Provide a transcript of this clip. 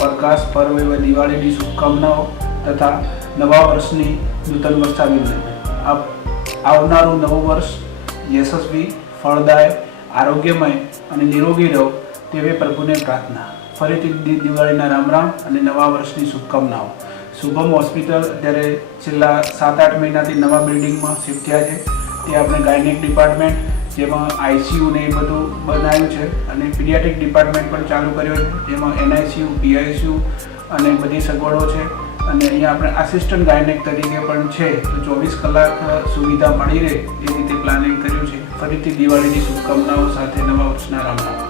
પ્રકાશ પર્વ એવા દિવાળીની શુભકામનાઓ તથા નવા વર્ષની નૂતન વર્ષાભિનંદન। આવનારું નવું વર્ષ યશસ્વી, ફળદાય, આરોગ્યમય અને નિરોગી રહો તેવી પ્રભુને પ્રાર્થના। ફરીથી દિવાળીના રામ રામ અને નવા વર્ષની શુભકામનાઓ। શુભમ હોસ્પિટલ અત્યારે છેલ્લા 7-8 મહિનાથી નવા બિલ્ડિંગમાં શિફ્ટ થયા છે। ત્યાં આપણે ગાયનેક ડિપાર્ટમેન્ટ, જેમાં આઈસીયુ ને એ બધું બનાવ્યું છે અને પીડિયાટ્રિક ડિપાર્ટમેન્ટ પણ ચાલુ કર્યો છે, જેમાં એનઆઈસીયુ, પીઆઈસીયુ અને બધી સગવડો છે। અને અહીંયા આપણે આસિસ્ટન્ટ ગાયનેક તરીકે પણ છે, તો 24 કલાક સુવિધા મળી રહે એ રીતે પ્લાનિંગ કર્યું છે। ફરીથી દિવાળીની શુભકામનાઓ સાથે નવા વર્ષના રામ રામ।